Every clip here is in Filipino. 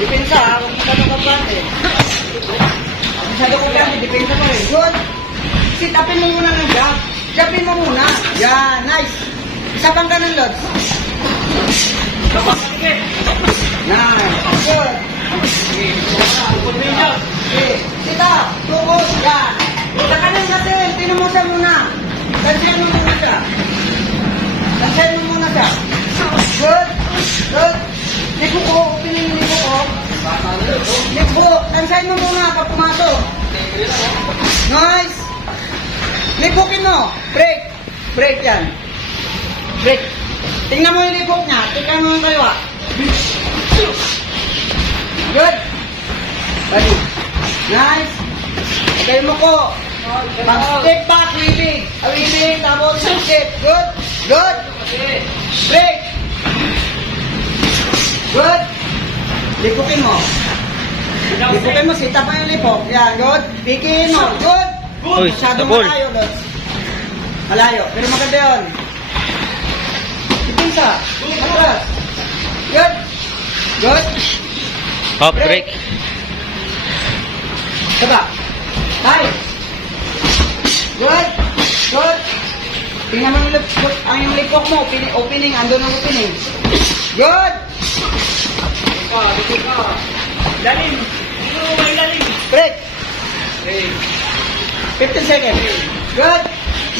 Depensa, kung ano ka ba eh. Masyado ko kami, depensa mo eh. Yun. Sit upin mo muna ng jab. Jabin mo muna. Yan, nice. Isa pang ganun, Lods. Nice. Good. Okay. Tansiyan mo muna pag pumasok. Nice. Lipukin mo. Break. Break yan. Break. Tingnan mo yung lipok niya. Tingnan mo yung kaliwa. Good. Ready. Nice. Okay mo ko. Mag-step back, weaving. Weaving, tapos step. Good. Good. Break. Good. Lipukin mo. Lipukin mo, sita pa yung lipok. Yan, good. Pikin mo. Good. Uy, Masyadong double. malayo, Lods. Malayo. Pero maganda yun. Ipinsa. Atras. Good. Good. Hop, break. Diba? Tay. Good. Good. Tingnan mo yung lipok, ang yung lipok mo. Opening, opening. Ando ng opening. Good. Lalim. Lalim? Break. 15 seconds. Good.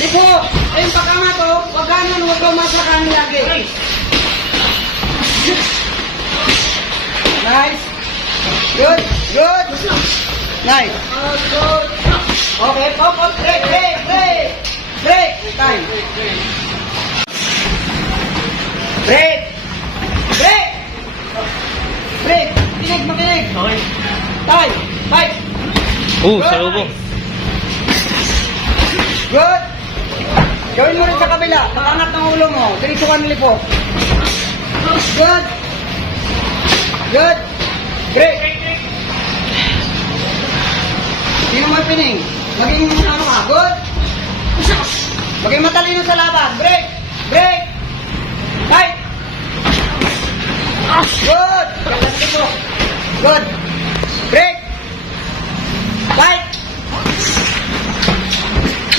Lipo. Ayun, pagka nga to, wag ganun, kang masakan lagi. Nice. Good. Good. Nice. Okay, pop, pop, break, break, break. Break. Time. Break. Break. Break. Tinig, makinig. Okay. Time. Fight. Uh, salubong. Good. Gawin mo rin sa kabila. Pakangat ng ulo mo. Diretso ka ng lipo. Good. Good. Break. Sino man pining? Maging ano ka? Good. Maging matalino sa laban. Break. Break. Tight. Good. Dito. Good.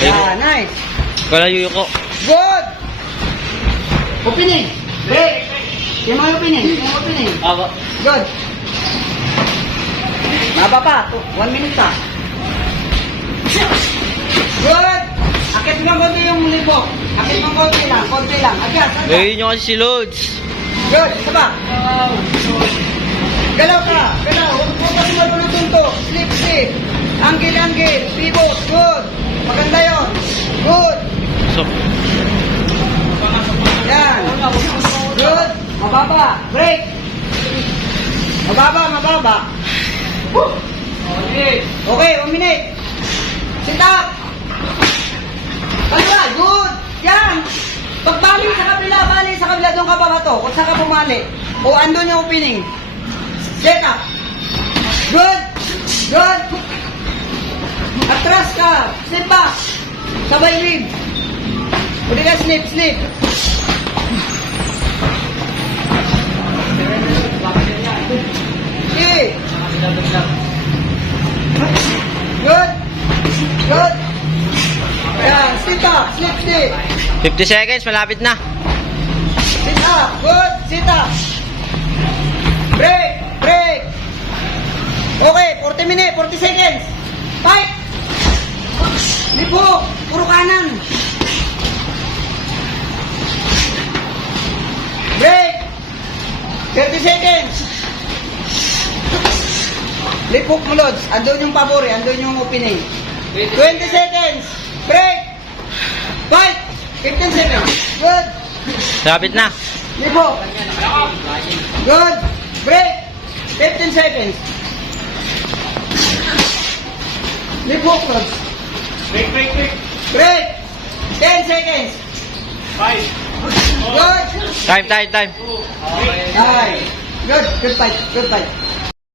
Yeah, nice. Kalayo ko. Good! Opening! Break! Yung mga opening, yung mga opening. Ako. Good! Maba pa, one minute pa. Good! Akit mo konti yung lipo. Akit mo konti lang, konti lang. Adjust, adjust. Gawin nyo kasi si Lods. Good, isa pa. Galaw ka, galaw. Huwag mo kasi marunong tunto. Slip, slip. Angle, angle. Pivot, Mababa. Break. Mababa, mababa. Okay. Okay, one minute. Sit up. Kaliwa, good. Yan. Pagbali sa kabila, bali sa kabila, doon ka ba to? Kung saan ka bumali? O andun yung opening. Set up. Good. Good. Atras ka. Slip back. Sabay rib. Pwede ka slip, slip. Sit up, slip, slip. 50 seconds, malapit na. Sit up, good, sit up. Break, break. Okay, 40 minutes, 40 seconds. Fight. Lipo, puro kanan. Break. 30 seconds. Lipok mo, Lods. Andun yung pabori, andun yung opening. 20 seconds. Break. Fight. 15 seconds. Good. Malapit na. Lipo. Good. Break. 15 seconds. Lipo, Lods. Break, break, break. Break. 10 seconds. Five. Good. Time, time, time. Nice. Good. Good fight. Good fight.